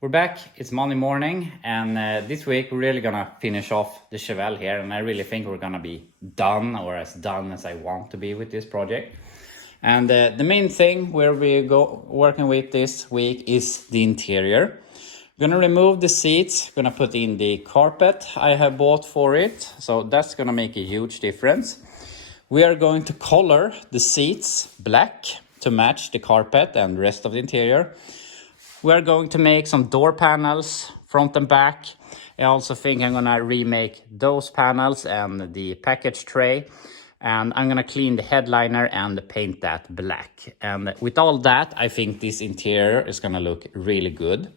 We're back, it's Monday morning, and this week we're really gonna finish off the Chevelle here, and I really think we're gonna be done, or as done as I want to be with this project. And the main thing where we go working with this week is the interior. We're gonna remove the seats, gonna put in the carpet I have bought for it, so that's gonna make a huge difference. We are going to color the seats black to match the carpet and the rest of the interior. We're going to make some door panels, front and back. I also think I'm gonna remake those panels and the package tray. And I'm gonna clean the headliner and paint that black. And with all that, I think this interior is gonna look really good.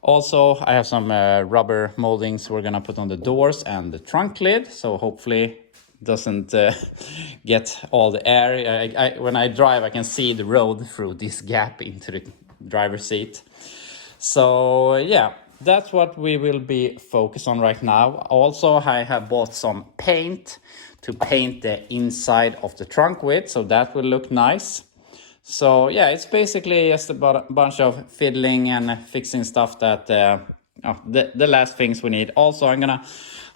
Also, I have some rubber moldings we're gonna put on the doors and the trunk lid. So hopefully doesn't get all the air. When I drive, I can see the road through this gap into the driver's seat. So yeah, that's what we will be focused on right now. Also, I have bought some paint to paint the inside of the trunk with, so that will look nice. So yeah, it's basically just a bunch of fiddling and fixing stuff that the last things we need. Also, I'm gonna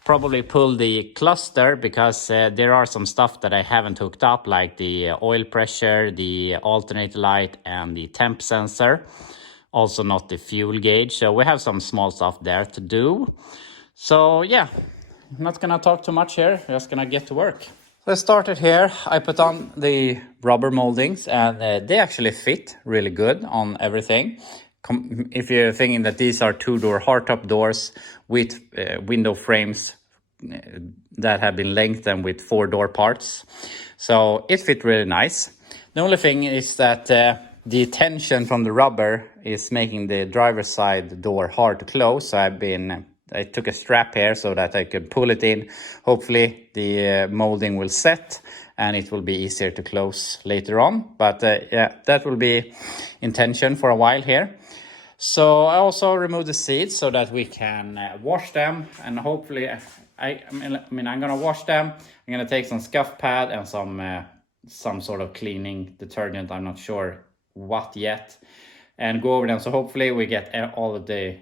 probably pull the cluster because there are some stuff that I haven't hooked up, like the oil pressure, the alternator light, and the temp sensor. Also not the fuel gauge. So we have some small stuff there to do. So yeah, I'm not gonna talk too much here. Just gonna get to work. So I started here. I put on the rubber moldings and they actually fit really good on everything. If you're thinking that these are two-door hardtop doors with window frames that have been lengthened with 4-door parts. So it fit really nice. The only thing is that the tension from the rubber is making the driver's side door hard to close. So I took a strap here so that I could pull it in. Hopefully the molding will set and it will be easier to close later on. But yeah, that will be in tension for a while here. So I also removed the seats so that we can wash them, and hopefully I mean I'm gonna wash them. I'm gonna take some scuff pad and some sort of cleaning detergent. I'm not sure what yet, and go over them. So hopefully we get all of the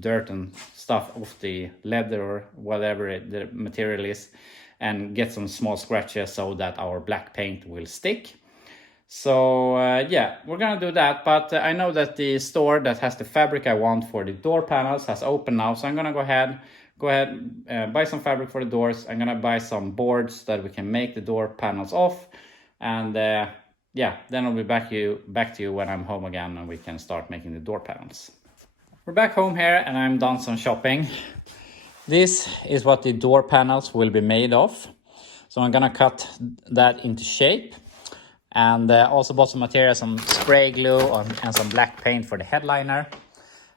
dirt and stuff off the leather or whatever the material is, and get some small scratches so that our black paint will stick. So yeah, we're gonna do that, but I know that the store that has the fabric I want for the door panels has opened now, so I'm gonna go ahead, buy some fabric for the doors. I'm gonna buy some boards that we can make the door panels off, and yeah, then I'll be back to you when I'm home again and we can start making the door panels. We're back home here and I'm done some shopping. This is what the door panels will be made of. So I'm gonna cut that into shape. And also bought some material, some spray glue and some black paint for the headliner.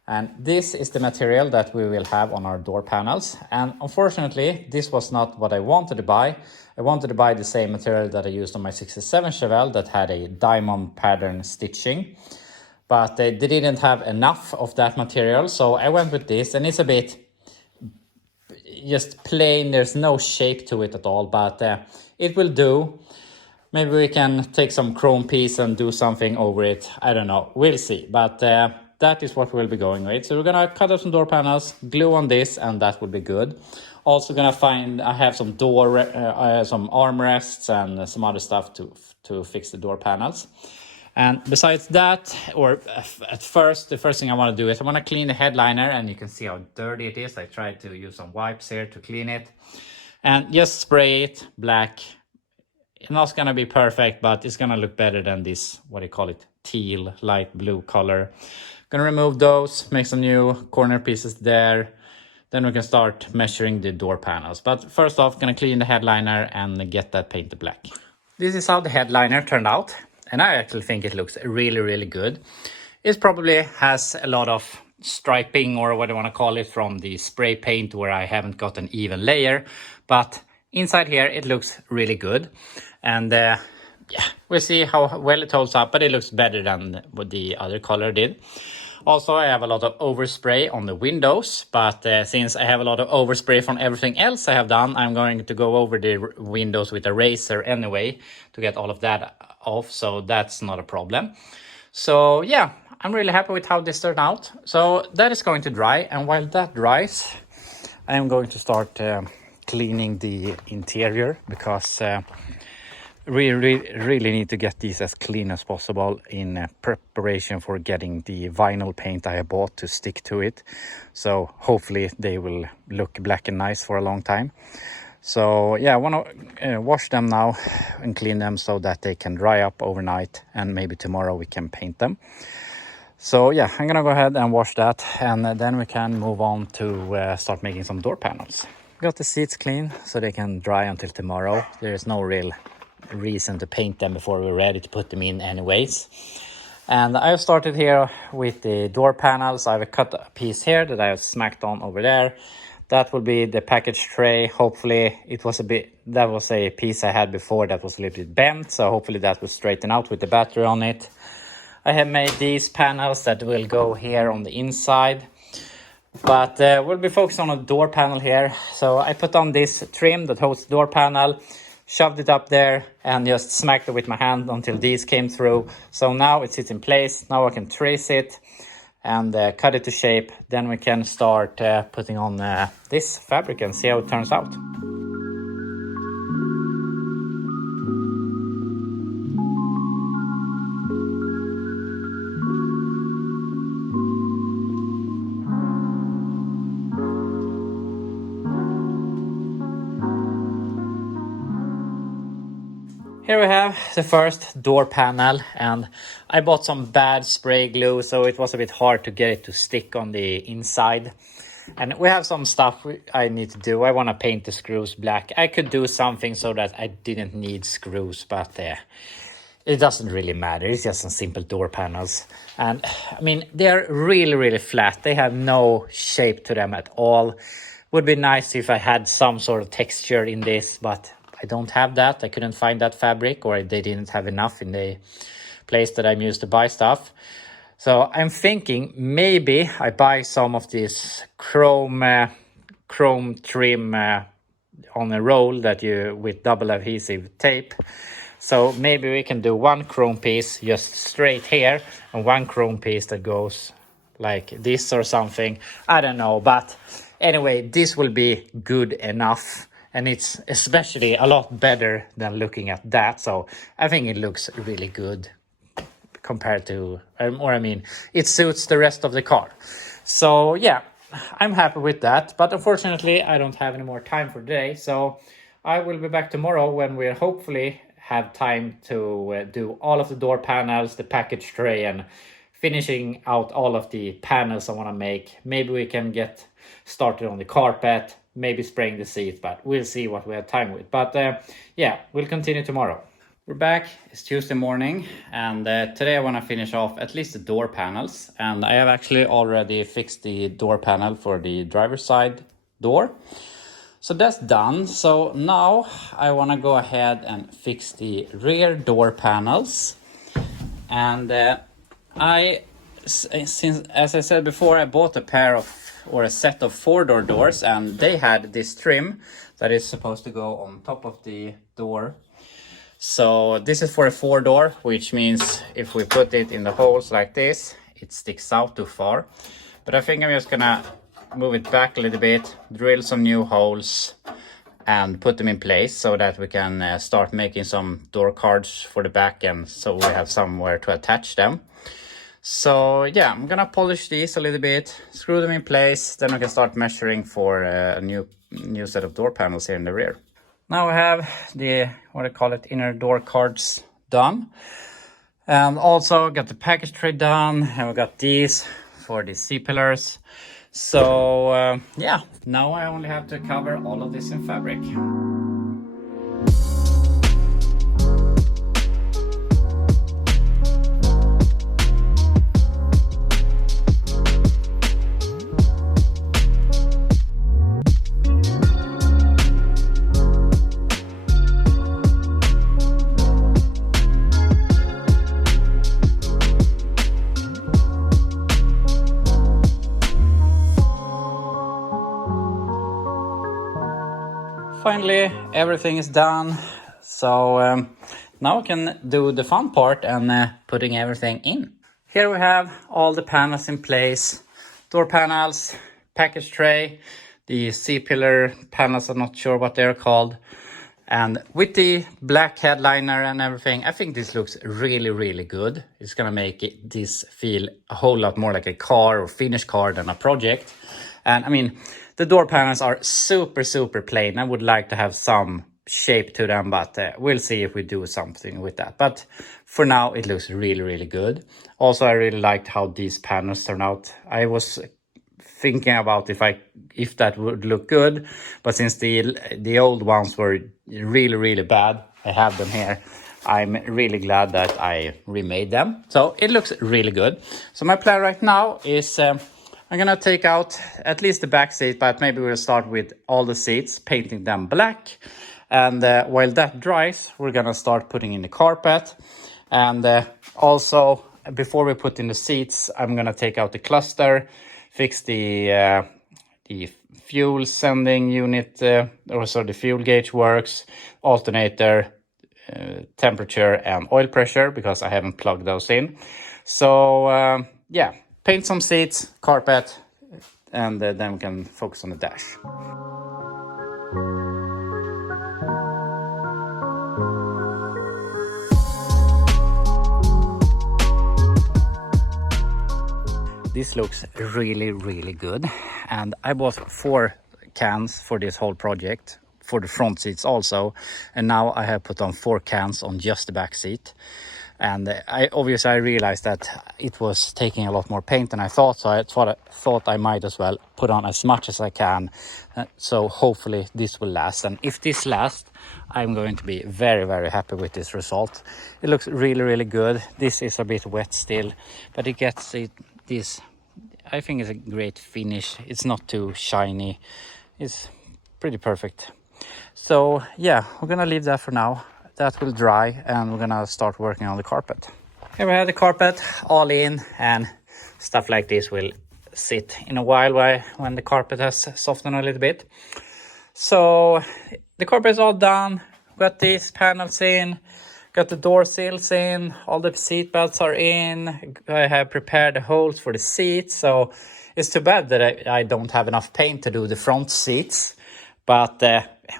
And this is the material that we will have on our door panels. And unfortunately, this was not what I wanted to buy. I wanted to buy the same material that I used on my 67 Chevelle that had a diamond pattern stitching. But they didn't have enough of that material, so I went with this. And it's a bit just plain, there's no shape to it at all, but it will do. Maybe we can take some chrome piece and do something over it. I don't know. We'll see. But that is what we'll be going with. So we're going to cut up some door panels, glue on this, and that will be good. Also going to I have some some armrests and some other stuff to fix the door panels. And besides that, or at first, the first thing I want to do is I want to clean the headliner, and you can see how dirty it is. I tried to use some wipes here to clean it. And just spray it black. It's not gonna be perfect, but it's gonna look better than this, what do you call it, teal, light blue color. Gonna remove those, make some new corner pieces there. Then we can start measuring the door panels. But first off, gonna clean the headliner and get that painted black. This is how the headliner turned out. And I actually think it looks really, really good. It probably has a lot of striping, or what I wanna call it, from the spray paint where I haven't got an even layer. But inside here, it looks really good. And yeah, we'll see how well it holds up, but it looks better than what the other color did. Also, I have a lot of overspray on the windows, but since I have a lot of overspray from everything else I have done, I'm going to go over the windows with a razor anyway to get all of that off, so that's not a problem. So yeah, I'm really happy with how this turned out. So that is going to dry, and while that dries, I am going to start cleaning the interior, because we really need to get these as clean as possible in preparation for getting the vinyl paint I have bought to stick to it. So hopefully they will look black and nice for a long time. So yeah, I want to wash them now and clean them so that they can dry up overnight, and maybe tomorrow we can paint them. So yeah, I'm gonna go ahead and wash that, and then we can move on to start making some door panels. Got the seats clean so they can dry until tomorrow. There is no real reason to paint them before we're ready to put them in anyways. And I've started here with the door panels. I've cut a piece here that I have smacked on over there. That will be the package tray. Hopefully that was a piece I had before that was a little bit bent, so hopefully that will straighten out with the battery on it. I have made these panels that will go here on the inside, but we'll be focused on a door panel here. So I put on this trim that holds the door panel, shoved it up there, and just smacked it with my hand until these came through. So now it sits in place. Now I can trace it and cut it to shape. Then we can start putting on this fabric and see how it turns out. Here we have the first door panel, and I bought some bad spray glue, so it was a bit hard to get it to stick on the inside. And we have some stuff I need to do. I want to paint the screws black. I could do something so that I didn't need screws, but it doesn't really matter. It's just some simple door panels. And I mean, they're really flat. They have no shape to them at all. Would be nice if I had some sort of texture in this, but I don't have that. I couldn't find that fabric, or they didn't have enough in the place that I'm used to buy stuff. So I'm thinking maybe I buy some of this chrome trim on a roll with double adhesive tape. So maybe we can do one chrome piece just straight here, and one chrome piece that goes like this or something. I don't know, but anyway, this will be good enough. And it's especially a lot better than looking at that. So I think it looks really good compared to, it suits the rest of the car. So yeah, I'm happy with that. But unfortunately, I don't have any more time for today. So I will be back tomorrow when we hopefully have time to do all of the door panels, the package tray, and finishing out all of the panels I want to make. Maybe we can get started on the carpet, maybe spraying the seats, but we'll see what we have time with. But yeah, we'll continue tomorrow. We're back. It's Tuesday morning, and today I want to finish off at least the door panels. And I have actually already fixed the door panel for the driver's side door. So that's done. So now I want to go ahead and fix the rear door panels. And since, as I said before, I bought a set of 4-door doors, and they had this trim that is supposed to go on top of the door. So this is for a 4-door, which means if we put it in the holes like this, it sticks out too far. But I think I'm just gonna move it back a little bit, drill some new holes, and put them in place so that we can start making some door cards for the back, and so we have somewhere to attach them. So yeah, I'm gonna polish these a little bit, screw them in place, then we can start measuring for a new set of door panels here in the rear. Now we have the, inner door cards done. And also got the package tray done, and we got these for the C-pillars. So yeah, now I only have to cover all of this in fabric. Finally, everything is done. So now I can do the fun part and putting everything in. here we have all the panels in place. Door panels, package tray, the C-pillar panels, I'm not sure what they're called. And with the black headliner and everything, I think this looks really, really good. It's gonna make this feel a whole lot more like a car or finished car than a project. And I mean, the door panels are super, super plain. I would like to have some shape to them, but we'll see if we do something with that. But for now, it looks really, really good. Also, I really liked how these panels turn out. I was thinking about if that would look good, but since the old ones were really, really bad, I have them here. I'm really glad that I remade them. So it looks really good. So my plan right now is I'm gonna take out at least the back seat, but maybe we'll start with all the seats, painting them black. And while that dries, we're gonna start putting in the carpet. And also, before we put in the seats, I'm gonna take out the cluster, fix the fuel sending unit, also the fuel gauge works, alternator, temperature and oil pressure, because I haven't plugged those in. So yeah, paint some seats, carpet, and then we can focus on the dash. This looks really, really good. And I bought 4 cans for this whole project, for the front seats also. And now I have put on 4 cans on just the back seat. And I realized that it was taking a lot more paint than I thought. So I thought I might as well put on as much as I can. So hopefully this will last. And if this lasts, I'm going to be very, very happy with this result. It looks really, really good. This is a bit wet still, but it gets this, I think it's a great finish. It's not too shiny. It's pretty perfect. So yeah, we're gonna leave that for now. That will dry and we're gonna start working on the carpet. Here we have the carpet all in, and stuff like this will sit in a while when the carpet has softened a little bit. So the carpet is all done. Got these panels in, got the door sills in, all the seat belts are in. I have prepared the holes for the seats, so it's too bad that I don't have enough paint to do the front seats. But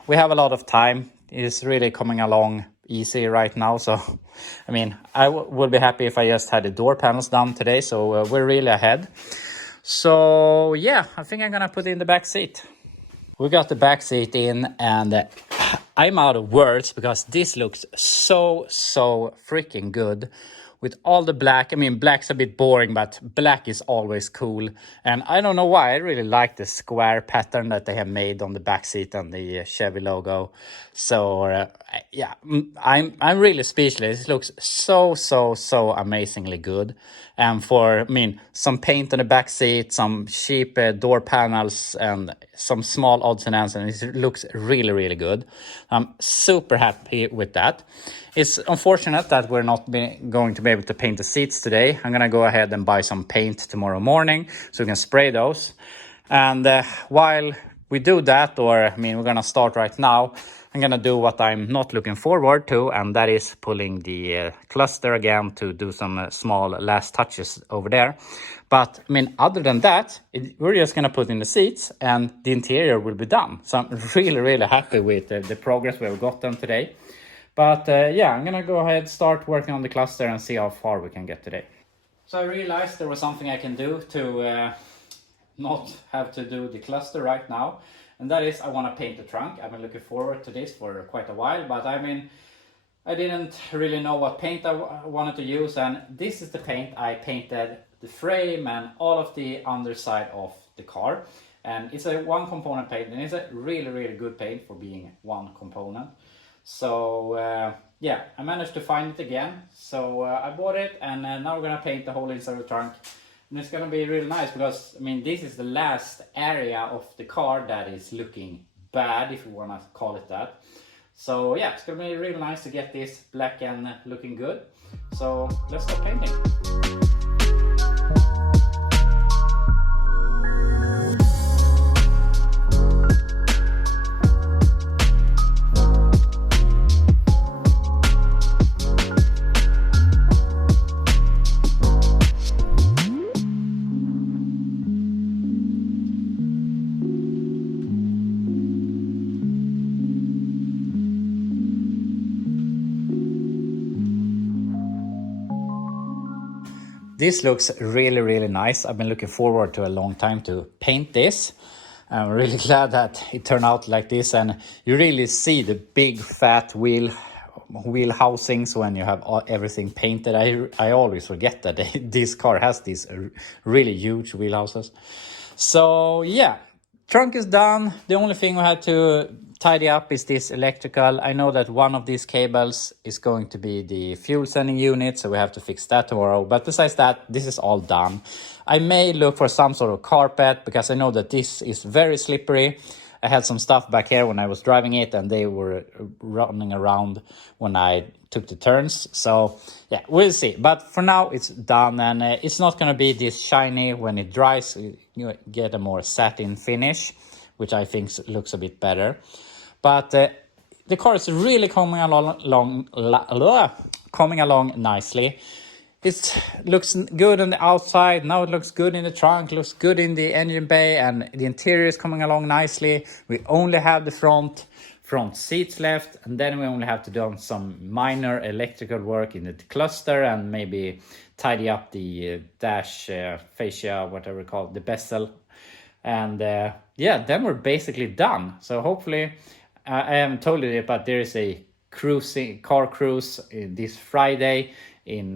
we have a lot of time. It's really coming along easy right now. So, I mean, I would be happy if I just had the door panels done today. So we're really ahead. So yeah, I think I'm gonna put in the back seat. We got the back seat in, and I'm out of words because this looks so freaking good. With all the black, I mean, black's a bit boring, but black is always cool. And I don't know why, I really like the square pattern that they have made on the back seat and the Chevy logo. So yeah, I'm really speechless. It looks so amazingly good. And for, I mean, some paint on the back seat, some cheap door panels, and some small odds and ends, and it looks really good. I'm super happy with that. It's unfortunate that we're not going to be able to paint the seats today. I'm gonna go ahead and buy some paint tomorrow morning so we can spray those. And while we do that, or I mean, we're gonna start right now, I'm gonna do what I'm not looking forward to, and that is pulling the cluster again to do some small last touches over there. But I mean, other than that, we're just gonna put in the seats and the interior will be done. So I'm really happy with the progress we've gotten today. But yeah, I'm gonna go ahead, start working on the cluster and see how far we can get today. So I realized there was something I can do to not have to do the cluster right now. And that is, I want to paint the trunk. I've been looking forward to this for quite a while, but I mean, I didn't really know what paint I wanted to use. And this is the paint I painted the frame and all of the underside of the car. And it's a one component paint, and it's a really good paint for being one component. So yeah, I managed to find it again. So I bought it, and now we're gonna paint the whole inside of the trunk. And it's gonna be really nice because, I mean, this is the last area of the car that is looking bad, if you wanna call it that. So yeah, it's gonna be really nice to get this black and looking good. So let's start painting. this looks really, really nice. I've been looking forward to a long time to paint this. I'm really glad that it turned out like this, and you really see the big fat wheel housings when you have everything painted. I always forget that this car has these really huge wheel houses. So yeah, trunk is done. The only thing we had to tidy up is this electrical. I know that one of these cables is going to be the fuel sending unit, so we have to fix that tomorrow. But besides that, this is all done. I may look for some sort of carpet because I know that this is very slippery. I had some stuff back here when I was driving it, and they were running around when I took the turns. So yeah, we'll see. But for now, it's done, and it's not going to be this shiny. When it dries, you get a more satin finish, which I think looks a bit better. But the car is really coming along nicely. It looks good on the outside. Now it looks good in the trunk, looks good in the engine bay, and the interior is coming along nicely. We only have the front seats left, and then we only have to do some minor electrical work in the cluster and maybe tidy up the dash fascia, whatever we call it, the bezel. And yeah, then we're basically done. So hopefully, I haven't told you yet, but there is a car cruise this Friday in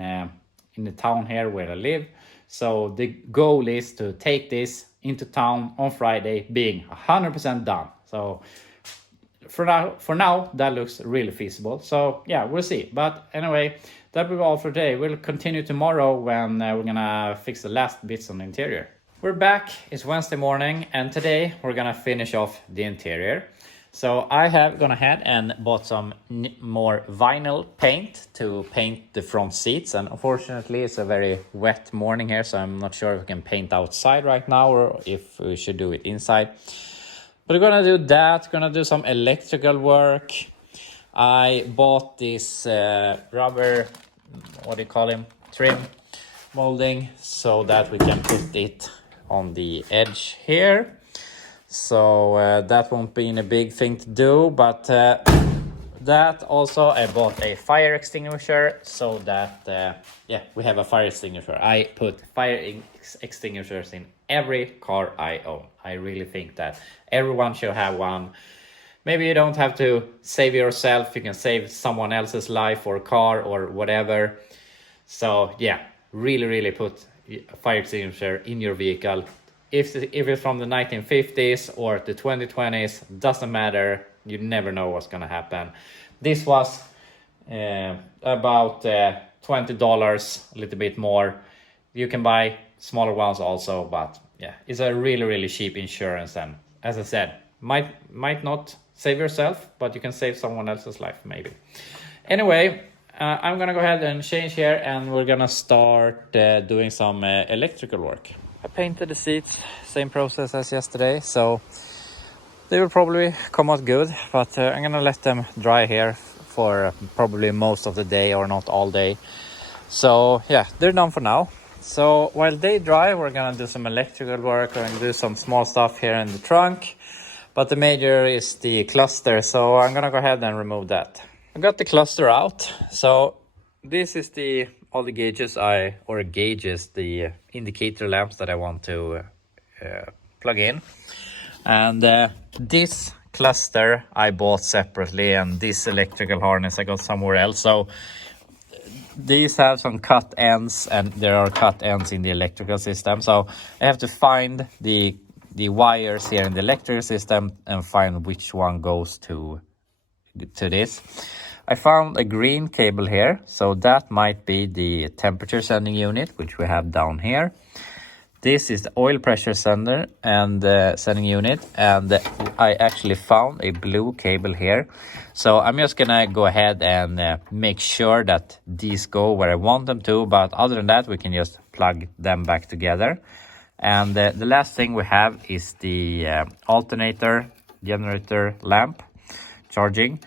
the town here where I live. So the goal is to take this into town on Friday, being 100% done. So for now, that looks really feasible. So yeah, we'll see. But anyway, that will be all for today. We'll continue tomorrow when we're gonna fix the last bits on the interior. We're back. It's Wednesday morning, and today we're gonna finish off the interior. So I have gone ahead and bought some more vinyl paint to paint the front seats. And unfortunately, it's a very wet morning here, so I'm not sure if we can paint outside right now or if we should do it inside. But we're gonna do that. Gonna do some electrical work. I bought this rubber, what do you call him, trim molding, so that we can put it on the edge here. So that won't be a big thing to do, but that also I bought a fire extinguisher, so that yeah, we have a fire extinguisher. I put fire extinguishers in every car I own. I really think that everyone should have one. Maybe you don't have to save yourself, you can save someone else's life or car or whatever. So yeah, really put a fire extinguisher in your vehicle. If it's from the 1950s or the 2020s, doesn't matter. You never know what's gonna happen. This was about $20, a little bit more. You can buy smaller ones also, but yeah, it's a really cheap insurance. And as I said, might not save yourself, but you can save someone else's life maybe. Anyway, I'm gonna go ahead and change here, and we're gonna start doing some electrical work. I painted the seats, same process as yesterday, so they will probably come out good, but I'm gonna let them dry here for probably most of the day or not all day. So yeah, they're done for now. So while they dry, we're gonna do some electrical work. We're gonna do some small stuff here in the trunk, but the major is the cluster, so I'm gonna go ahead and remove that. I got the cluster out. So this is all the gauges, the indicator lamps that I want to plug in. And this cluster I bought separately, and this electrical harness I got somewhere else. So these have some cut ends, and there are cut ends in the electrical system. So I have to find the wires here in the electrical system and find which one goes to this. I found a green cable here, so that might be the temperature sending unit, which we have down here. This is the oil pressure sender and sending unit, and I actually found a blue cable here. So I'm just gonna go ahead and make sure that these go where I want them to, but other than that, we can just plug them back together. And the last thing we have is the alternator generator lamp charging.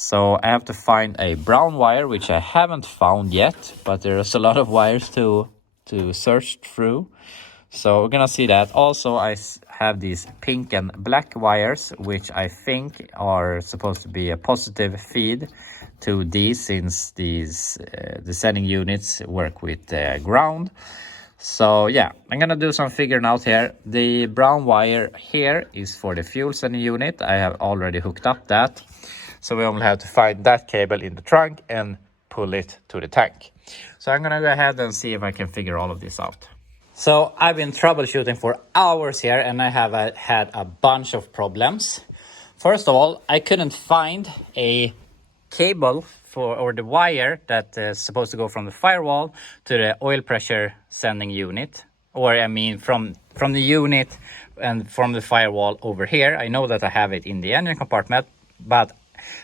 So I have to find a brown wire, which I haven't found yet, but there's a lot of wires to search through. So we're gonna see that. Also, I have these pink and black wires, which I think are supposed to be a positive feed to these, since these the sending units work with ground. So yeah, I'm gonna do some figuring out here. The brown wire here is for the fuel sending unit. I have already hooked up that, so we only have to find that cable in the trunk and pull it to the tank. So I'm gonna go ahead and see if I can figure all of this out. So I've been troubleshooting for hours here, and I have had a bunch of problems. First of all, I couldn't find a cable or the wire that is supposed to go from the firewall to the oil pressure sending unit, or I mean from the unit and from the firewall over here. I know that I have it in the engine compartment, but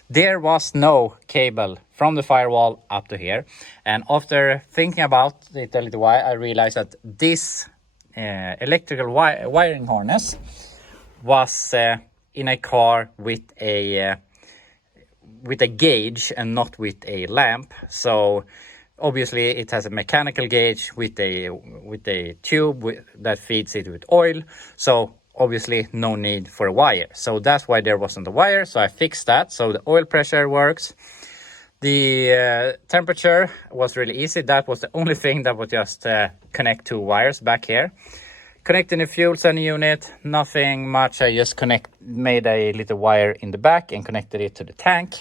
there was no cable from the firewall up to here. And after thinking about it a little while, I realized that this electrical wiring harness was in a car with a gauge and not with a lamp. So obviously it has a mechanical gauge with a tube that feeds it with oil. So obviously no need for a wire. So that's why there wasn't a wire. So I fixed that. So the oil pressure works. The temperature was really easy. That was the only thing that would just connect two wires back here. Connecting the fuel sending unit, nothing much. I just made a little wire in the back and connected it to the tank.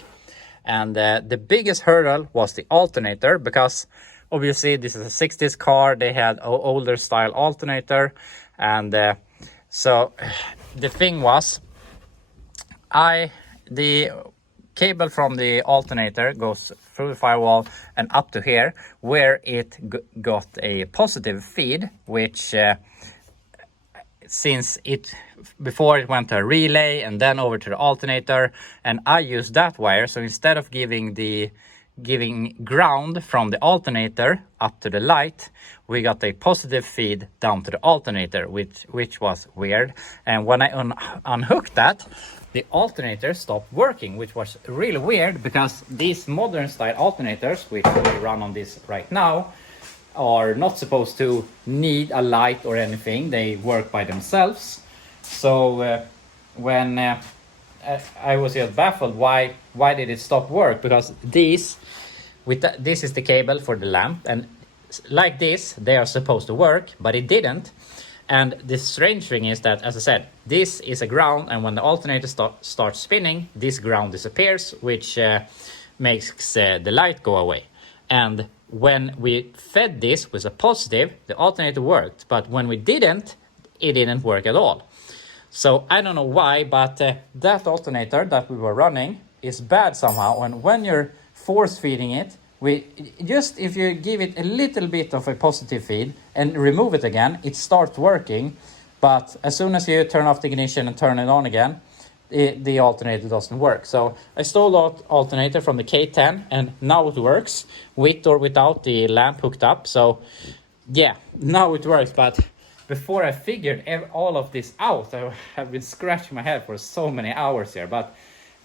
And the biggest hurdle was the alternator, because obviously this is a 60s car. They had older style alternator. And so the thing was, the cable from the alternator goes through the firewall and up to here, where it got a positive feed, which since before it went to a relay and then over to the alternator, and I used that wire. So instead of giving ground from the alternator up to the light, we got a positive feed down to the alternator, which was weird. And when I unhooked that, the alternator stopped working, which was really weird, because these modern style alternators, which we run on this right now, are not supposed to need a light or anything. They work by themselves. So when I was just baffled, why did it stop work? Because this is the cable for the lamp, and like this they are supposed to work, but it didn't. And the strange thing is that, as I said, this is a ground, and when the alternator starts spinning, this ground disappears, which makes the light go away. And when we fed this with a positive, the alternator worked, but when we didn't, it didn't work at all. So I don't know why, but that alternator that we were running is bad somehow. And when you're force feeding it, if you give it a little bit of a positive feed and remove it again, it starts working. But as soon as you turn off the ignition and turn it on again, the alternator doesn't work. So I stole that alternator from the K10, and now it works with or without the lamp hooked up. So yeah, now it works. But before I figured all of this out, I have been scratching my head for so many hours here. But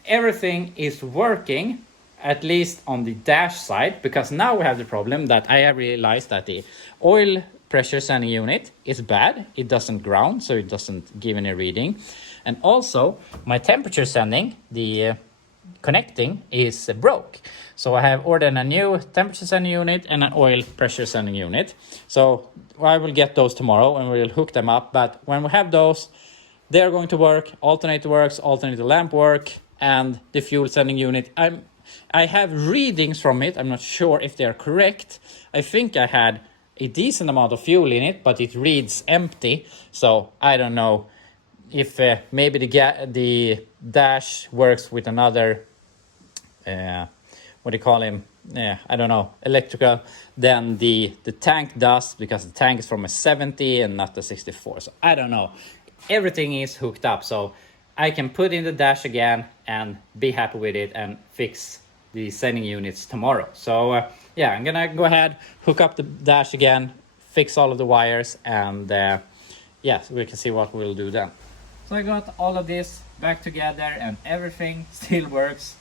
everything is working, at least on the dash side, because now we have the problem that I have realized that the oil pressure sending unit is bad. It doesn't ground, so it doesn't give any reading. And also my temperature sending, the connecting, is broke. So I have ordered a new temperature sending unit and an oil pressure sending unit. So I will get those tomorrow and we'll hook them up. But when we have those, they're going to work. Alternator works, alternator lamp work, and the fuel sending unit, I have readings from it. I'm not sure if they're correct. I think I had a decent amount of fuel in it, but it reads empty. So I don't know if maybe the dash works with another, what do you call him? I don't know, electrical, than the tank does, because the tank is from a 70 and not a 64. So I don't know. Everything is hooked up, so I can put in the dash again and be happy with it and fix the sending units tomorrow. So yeah, I'm gonna go ahead, hook up the dash again, fix all of the wires, and yeah, so we can see what we'll do then. So I got all of this back together and everything still works.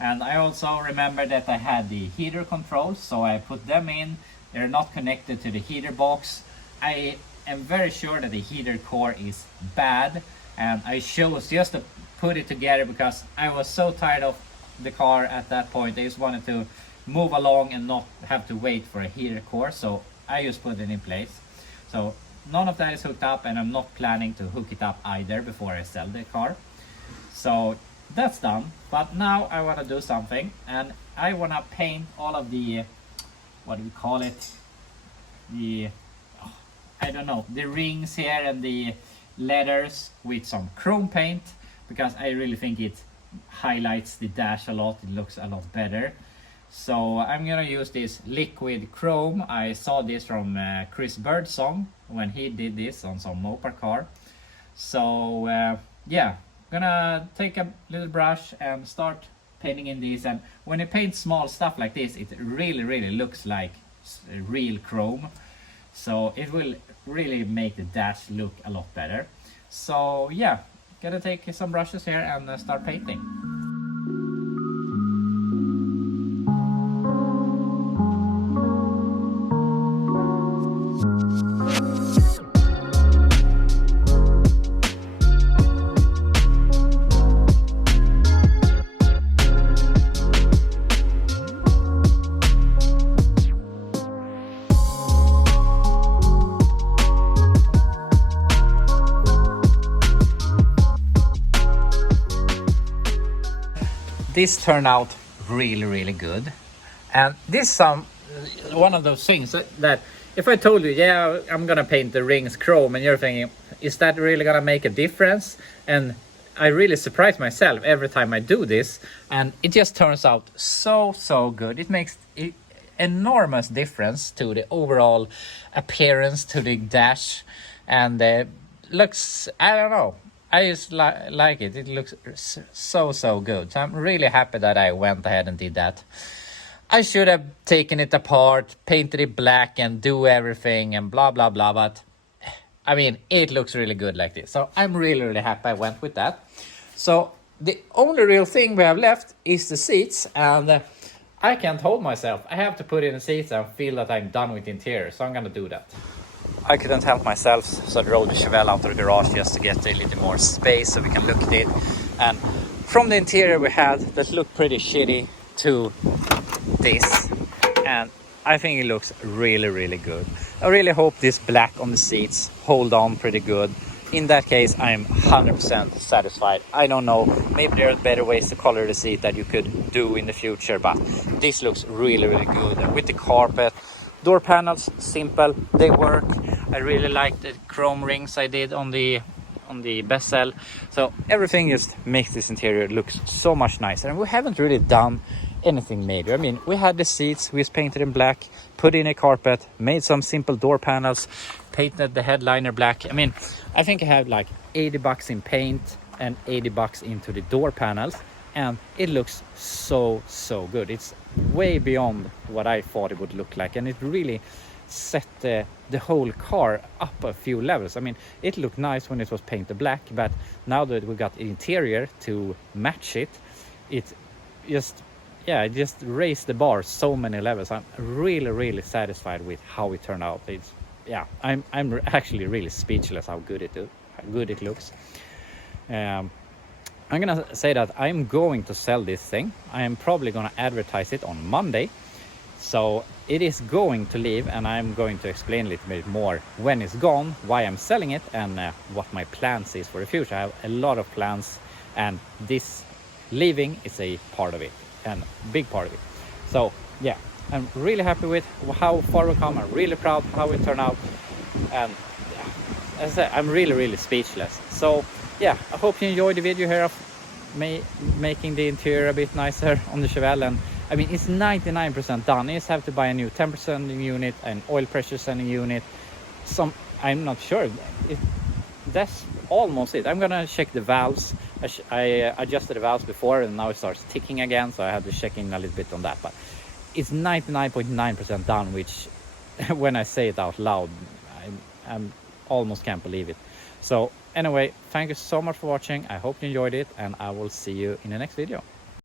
And I also remember that I had the heater controls, so I put them in. They're not connected to the heater box. I am very sure that the heater core is bad, and I chose just to put it together because I was so tired of the car at that point. I just wanted to move along and not have to wait for a heater core, so I just put it in place. So none of that is hooked up, and I'm not planning to hook it up either before I sell the car. So that's done. But now I want to do something, and I want to paint all of the, what do we call it, the I don't know, the rings here and the letters with some chrome paint, because I really think it highlights the dash a lot. It looks a lot better. So I'm gonna use this liquid chrome. I saw this from Chris Birdsong when he did this on some Mopar car. So yeah, gonna take a little brush and start painting in these. And when you paint small stuff like this, it really looks like real chrome. So it will really make the dash look a lot better. So yeah, gotta take some brushes here and start painting. This turned out really good, and this one of those things that if I told you, yeah, I'm gonna paint the rings chrome, and you're thinking, is that really gonna make a difference? And I really surprise myself every time I do this, and it just turns out so good. It makes enormous difference to the overall appearance, to the dash, and looks, I don't know, I just like it. It looks so good. So I'm really happy that I went ahead and did that. I should have taken it apart, painted it black and do everything and blah blah blah, but I mean, it looks really good like this. So I'm really happy I went with that. So the only real thing we have left is the seats, and I can't hold myself. I have to put in the seats and feel that I'm done with the interior. So I'm gonna do that. I couldn't help myself, so I drove the Chevelle out of the garage just to get a little more space so we can look at it. And from the interior we had that looked pretty shitty to this, and I think it looks really good. I really hope this black on the seats hold on pretty good. In that case, I'm 100% satisfied. I don't know, maybe there are better ways to color the seat that you could do in the future, but this looks really good. And with the carpet, door panels, simple, they work. I really like the chrome rings I did on the bezel. So everything just makes this interior look so much nicer. And we haven't really done anything major. I mean, we had the seats, we just painted in black, put in a carpet, made some simple door panels, painted the headliner black. I mean, I think I had like $80 in paint and $80 into the door panels, and it looks so good. It's way beyond what I thought it would look like, and it really set the whole car up a few levels. I mean, it looked nice when it was painted black, but now that we got interior to match it, it just raised the bar so many levels. I'm really satisfied with how it turned out. It's, yeah, I'm actually really speechless how good it looks. I'm gonna say that I'm going to sell this thing. I am probably gonna advertise it on Monday. So it is going to leave, and I'm going to explain a little bit more when it's gone, why I'm selling it, and what my plans is for the future. I have a lot of plans, and this leaving is a part of it, and big part of it. So yeah, I'm really happy with how far we come. I'm really proud how it turned out, and yeah, as I said, I'm really speechless. So yeah, I hope you enjoyed the video here of me making the interior a bit nicer on the Chevelle. And I mean, it's 99% done. I just have to buy a new temper sending unit, an oil pressure sending unit. I'm not sure. That's almost it. I'm gonna check the valves. I adjusted the valves before, and now it starts ticking again, so I have to check in a little bit on that. But it's 99.9% done, which when I say it out loud, I'm almost can't believe it. So anyway, thank you so much for watching. I hope you enjoyed it, and I will see you in the next video.